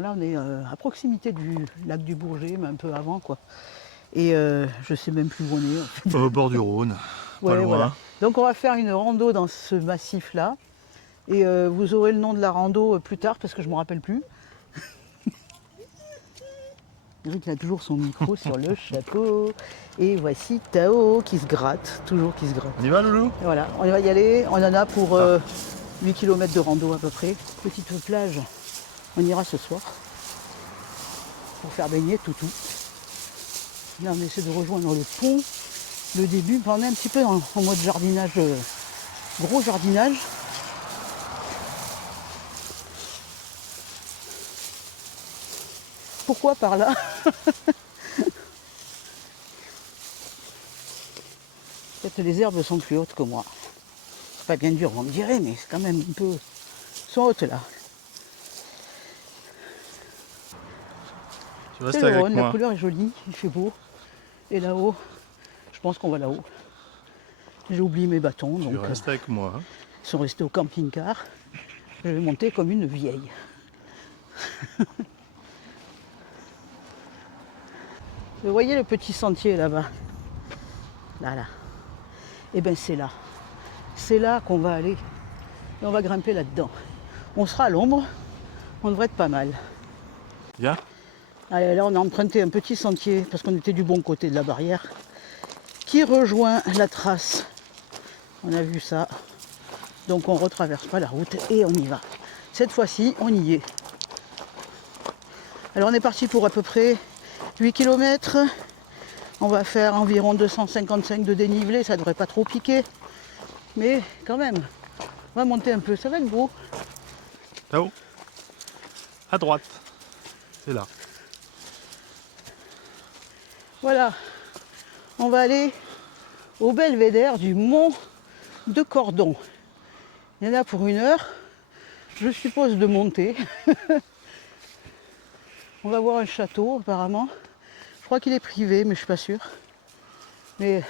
Voilà, on est à proximité du lac du Bourget, mais un peu avant, quoi. Et je sais même plus où on est, en fait. Au bord du Rhône, pas Ouais, loin. voilà. Donc on va faire une rando dans ce massif-là. Et vous aurez le nom de la rando plus tard, parce que je ne me rappelle plus. Eric a toujours son micro sur le chapeau. Et voici Tao qui se gratte, toujours qui se gratte. On y va, Loulou? Et voilà, on va y aller. On en a pour 8 km de rando à peu près. Petite plage, on ira ce soir pour faire baigner Toutou. Là, on essaie de rejoindre le pont, le début. On est un petit peu en mode jardinage, gros jardinage. Pourquoi par là? Peut-être les herbes sont plus hautes que moi. C'est pas bien dur, on me dirait, mais c'est quand même un peu... Elles sont hautes là. Tu restes C'est le avec Rhône, moi. la couleur est jolie, il fait beau. Et là-haut, je pense qu'on va là-haut. J'ai oublié mes bâtons, Tu donc restes avec moi. ils sont restés au camping-car. Je vais monter comme une vieille. Vous voyez le petit sentier là-bas? Là, là. Eh bien c'est là. C'est là qu'on va aller. Et on va grimper là-dedans. On sera à l'ombre. On devrait être pas mal. Viens. Allez, là on a emprunté un petit sentier parce qu'on était du bon côté de la barrière qui rejoint la trace. On a vu ça. Donc on ne retraverse pas la route et on y va. Cette fois-ci, on y est. Alors on est parti pour à peu près 8 km. On va faire environ 255 de dénivelé, ça ne devrait pas trop piquer. Mais quand même, on va monter un peu, ça va être beau. Là-haut. À droite. C'est là. Voilà, on va aller au belvédère du mont de Cordon. Il y en a pour 1 heure, je suppose de monter. On va voir un château apparemment. Je crois qu'il est privé, mais je ne suis pas sûre. Mais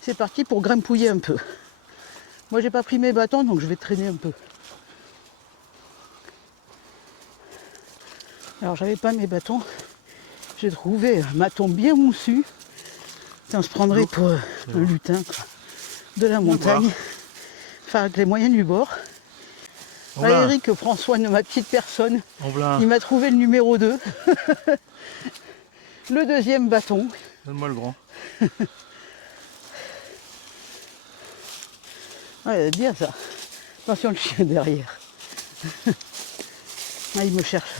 c'est parti pour grimpouiller un peu. Moi j'ai pas pris mes bâtons, donc je vais traîner un peu. Alors j'avais pas mes bâtons. J'ai trouvé un bâton bien moussu. On se prendrait pour un lutin quoi, de la montagne. Enfin avec les moyens du bord. Eric prend soin de ma petite personne. Il m'a trouvé le numéro 2. Le deuxième bâton. Donne-moi le grand. Ouais, bien ça. Attention le chien derrière. Ah, il me cherche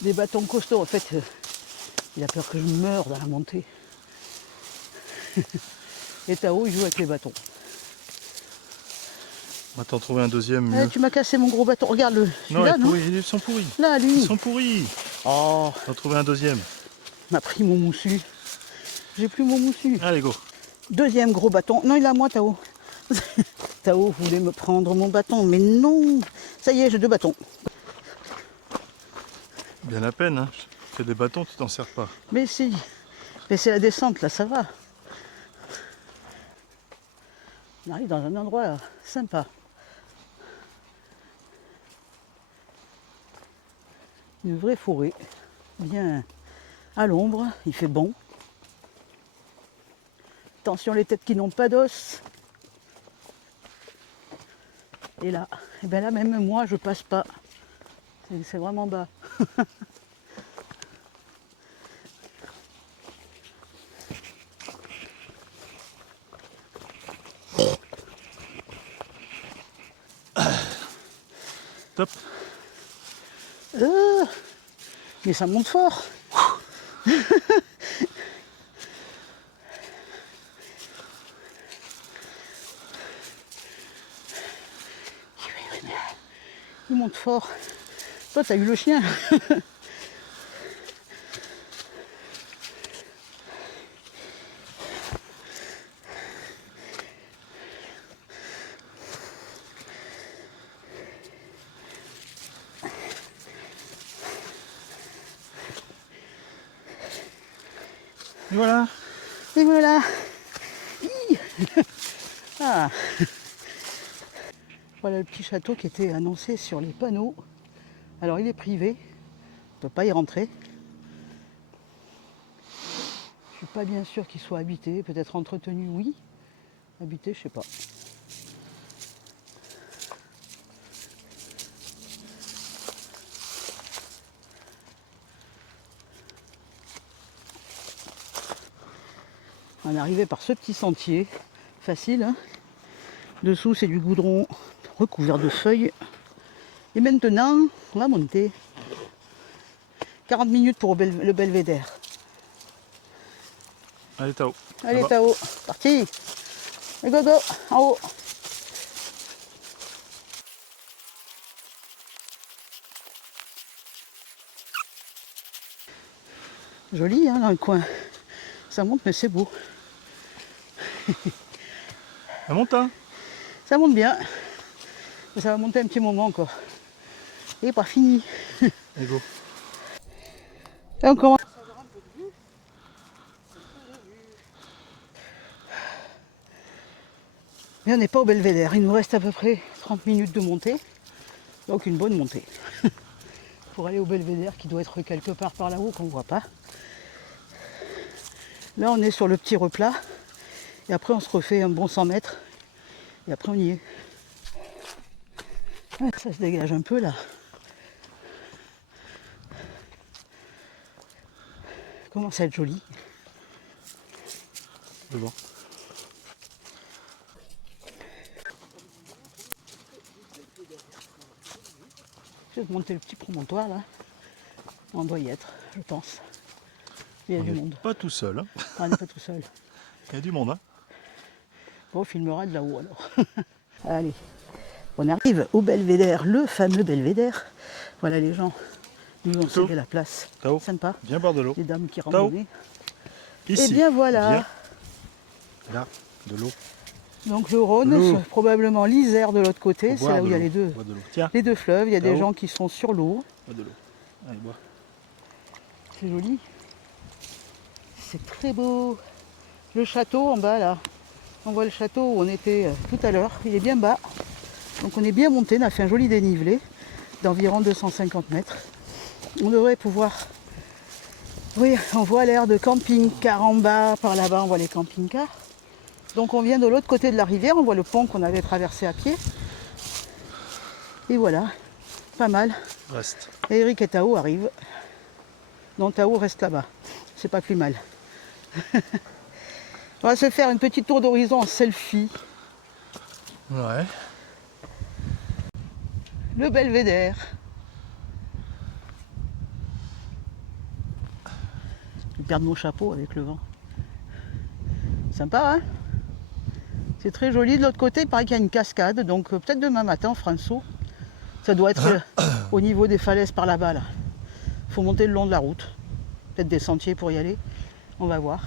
des bâtons costauds. En fait, il a peur que je meure dans la montée. Et Tao, il joue avec les bâtons. On va t'en trouver un deuxième mieux. Tu m'as cassé mon gros bâton. Regarde le. Non, Là, non ils sont pourris. Là, lui. Ils sont pourris. Oh, On va trouver un deuxième. il m'a pris mon moussu. J'ai plus mon moussu. Allez, go. Deuxième gros bâton. Non, il est à moi, Tao. Tao voulait me prendre mon bâton, mais non. Ça y est, j'ai 2 bâtons. Bien la peine, hein. Fais des bâtons, tu t'en sers pas. Mais si. Mais c'est la descente, là, ça va. On arrive dans un endroit sympa. Une vraie forêt. Bien à l'ombre, il fait bon. Attention les têtes qui n'ont pas d'os. Et là, et bien là même moi je passe pas. C'est vraiment bas. Top. Mais ça monte fort. Il monte fort. Toi, t'as eu le chien. Et voilà. Et voilà. Ah. Voilà le petit château qui était annoncé sur les panneaux. Alors il est privé, peut pas y rentrer. Je suis pas bien sûr qu'il soit habité, peut-être entretenu, oui. Habité, je sais pas. On est arrivé par ce petit sentier, facile, hein. Dessous c'est du goudron recouvert de feuilles. Et maintenant, on va monter. 40 minutes pour le belvédère. Allez, Tao. Allez, Là-bas. Tao, parti. Et go, go, en haut. Joli, hein, dans le coin. Ça monte, mais c'est beau. Ça monte, hein? Ça monte bien. Mais ça va monter un petit moment encore. Et pas fini. Allez, go. Et on commence. Mais on n'est pas au belvédère. Il nous reste à peu près 30 minutes de montée. Donc une bonne montée. Pour aller au belvédère qui doit être quelque part par là-haut qu'on ne voit pas. Là on est sur le petit replat. Et après on se refait un bon 100 mètres. Et après on y est. Ah, ça se dégage un peu là. Commence à être joli. Devant. Je vais monter le petit promontoire là. On doit y être, je pense. Il y a On du n'est monde. pas tout seul, hein? Ah, on n'est pas tout seul. Il y a du monde, hein? Bon, on filmera de là-haut alors. Allez, on arrive au belvédère, le fameux belvédère. Voilà les gens, ils ont cédé la place. Tao, Sympa. viens boire de l'eau. Les dames qui Tao. randonnaient. Ici. Et bien voilà. Viens. Là, de l'eau. Donc le Rhône, L'eau. c'est probablement l'Isère de l'autre côté. Faut C'est là boire où de il y a l'eau. Bois de l'eau. Tiens, les deux fleuves. Il y a des Tao. gens qui sont sur l'eau. bois de l'eau. Allez, bois. C'est joli. C'est très beau. Le château en bas là. On voit le château où on était tout à l'heure. Il est bien bas. Donc on est bien monté. On a fait un joli dénivelé d'environ 250 mètres. On devrait pouvoir... Oui, on voit l'air de camping-car en bas. Par là-bas, on voit les camping-cars. Donc on vient de l'autre côté de la rivière. On voit le pont qu'on avait traversé à pied. Et voilà. Pas mal. Reste. Et Eric et Tao arrivent. Non, Tao reste là-bas. C'est pas plus mal. On va se faire une petite tour d'horizon en selfie. Ouais. Le belvédère. Je vais perdre mon chapeau avec le vent. Sympa, hein? C'est très joli. De l'autre côté, il paraît qu'il y a une cascade. Donc peut-être demain matin, on fera un saut. Ça doit être au niveau des falaises par là-bas. Là. Faut monter le long de la route. Peut-être des sentiers pour y aller. On va voir.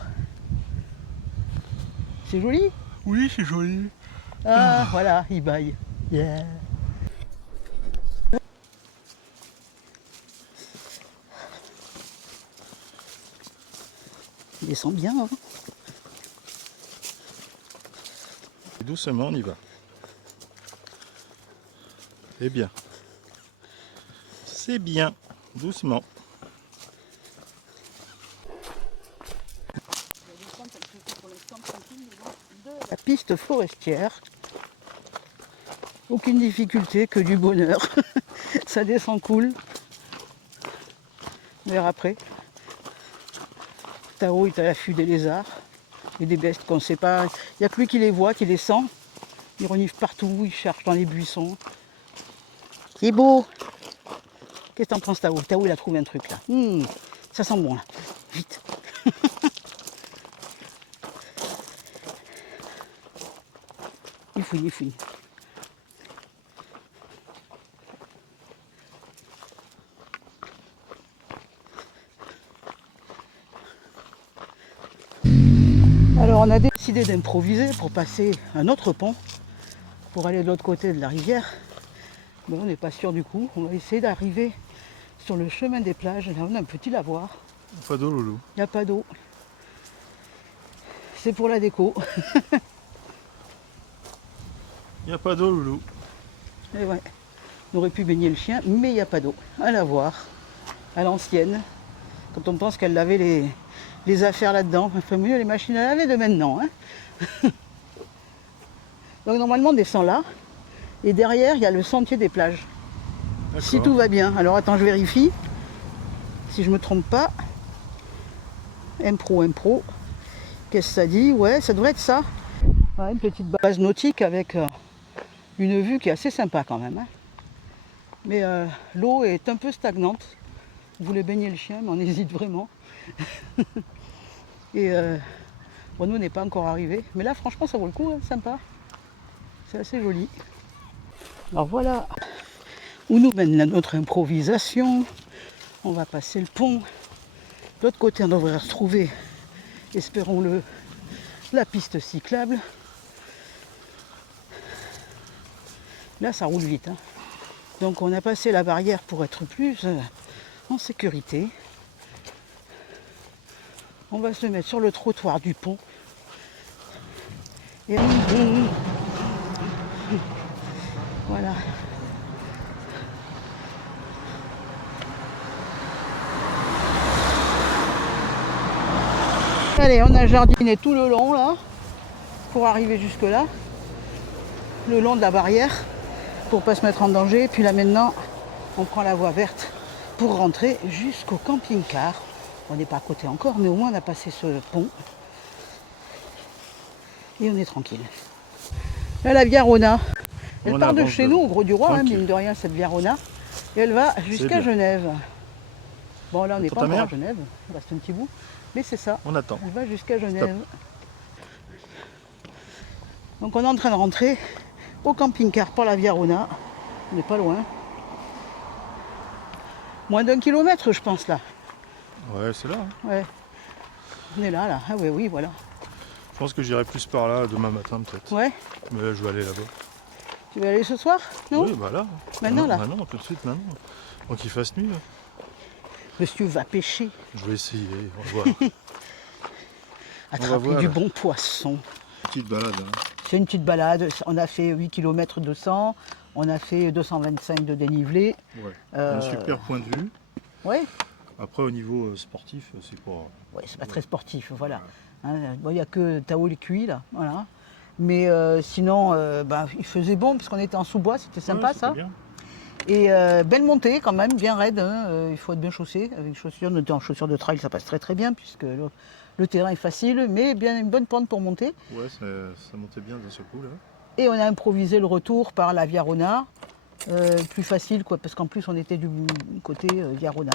C'est joli? Oui, c'est joli. Ah, voilà, il baille. Yeah. Il descend bien, hein? Doucement, on y va. C'est bien. C'est bien. Doucement. La piste forestière. Aucune difficulté, que du bonheur. Ça descend cool. On verra après. Tao est à l'affût des lézards et des bestes qu'on ne sait pas. Il n'y a que lui qui les voit, qui les sent. Il renifle partout, il cherche dans les buissons. C'est beau. Qu'est-ce que t'en penses, Tao? Tao, il a trouvé un truc là. Ça sent bon là. Vite. Il fouille, il fouille. Alors on a décidé d'improviser pour passer un autre pont pour aller de l'autre côté de la rivière. Mais on n'est pas sûr du coup. On va essayer d'arriver sur le chemin des plages. Là on a un petit lavoir. Pas d'eau, loulou. Il n'y a pas d'eau. C'est pour la déco. Il n'y a pas d'eau, loulou. Et ouais. On aurait pu baigner le chien, mais il n'y a pas d'eau. Un lavoir. à l'ancienne, quand on pense qu'elle lavait les affaires là-dedans. Enfin mieux les machines à laver de maintenant. Hein. Donc normalement on descend là, et derrière il y a le sentier des plages. Si tout va bien. Alors attends, je vérifie. Si je me trompe pas. Impro. Qu'est-ce que ça dit? Ouais, ça devrait être ça. Ouais, une petite base nautique avec une vue qui est assez sympa quand même. Hein. Mais l'eau est un peu stagnante. Vous voulez baigner le chien, mais on hésite vraiment. Et bon, nous on n'est pas encore arrivé. Mais là franchement ça vaut le coup, hein, sympa. C'est assez joli. Alors voilà où nous mène notre improvisation. On va passer le pont. De l'autre côté on devrait retrouver, espérons-le, la piste cyclable. Là ça roule vite. Hein. Donc on a passé la barrière pour être plus en sécurité. On va se mettre sur le trottoir du pont. Et voilà. Allez, on a jardiné tout le long là, pour arriver jusque là, le long de la barrière, pour pas se mettre en danger. Puis là maintenant, on prend la voie verte pour rentrer jusqu'au camping-car. On n'est pas à côté encore, mais au moins on a passé ce pont. Et on est tranquille. Là, la Via Rona, elle part de chez nous, au Gros du Roi, hein, mine de rien, cette Via Rona. Et elle va jusqu'à Genève. Bon, là, on n'est pas encore à Genève, il reste un petit bout. Mais c'est ça, on attend. Elle va jusqu'à Genève. Donc on est en train de rentrer au camping-car par la Via Rona. On n'est pas loin. Moins d'1 kilomètre, je pense, là. Ouais, c'est là. Hein. Ouais. On est là. Ah oui, voilà. Je pense que j'irai plus par là demain matin peut-être. Ouais. Mais je vais aller là-bas. Tu vas aller ce soir? Non? Oui, bah là. Maintenant, là. Maintenant, tout de suite, maintenant. Avant qu'il fasse nuit. Là. Monsieur va pêcher. Je vais essayer, on va voir. Attraper du bon poisson. Petite balade. Hein. C'est une petite balade. On a fait 8 km 200. On a fait 225 de dénivelé. Ouais. Un super point de vue. Ouais. Après, au niveau sportif, c'est pas... Ouais, c'est pas très sportif, voilà. Hein, bon, il n'y a que Tao les cuits, là. Voilà. Mais sinon, il faisait bon, parce qu'on était en sous-bois, c'était sympa, ça. Bien. Et belle montée, quand même, bien raide. Hein, il faut être bien chaussé. Avec chaussures, on était en chaussures de trail, ça passe très très bien, puisque le terrain est facile, mais bien une bonne pente pour monter. Ouais, ça montait bien d'un seul coup, là. Et on a improvisé le retour par la Via Rona. Plus facile, quoi, parce qu'en plus on était du côté Via Rona,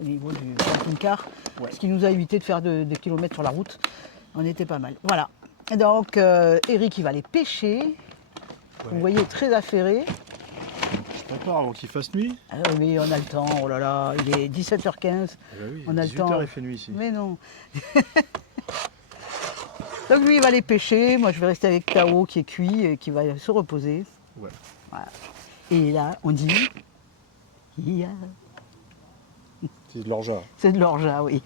au niveau du camping-car, ce qui nous a évité de faire des kilomètres sur la route. On était pas mal. Voilà. Et donc Eric il va aller pêcher. Ouais. Vous voyez, très affairé. Je prépare avant qu'il fasse nuit. Ah oui, on a le temps. Oh là là, il est 17h15. Oui, on a le temps. 18h il fait nuit ici. Mais non. Donc lui il va aller pêcher. Moi je vais rester avec Tao qui est cuit et qui va se reposer. Ouais. Voilà. Et là, on dit... C'est de l'orgeat. C'est de l'orgeat, oui.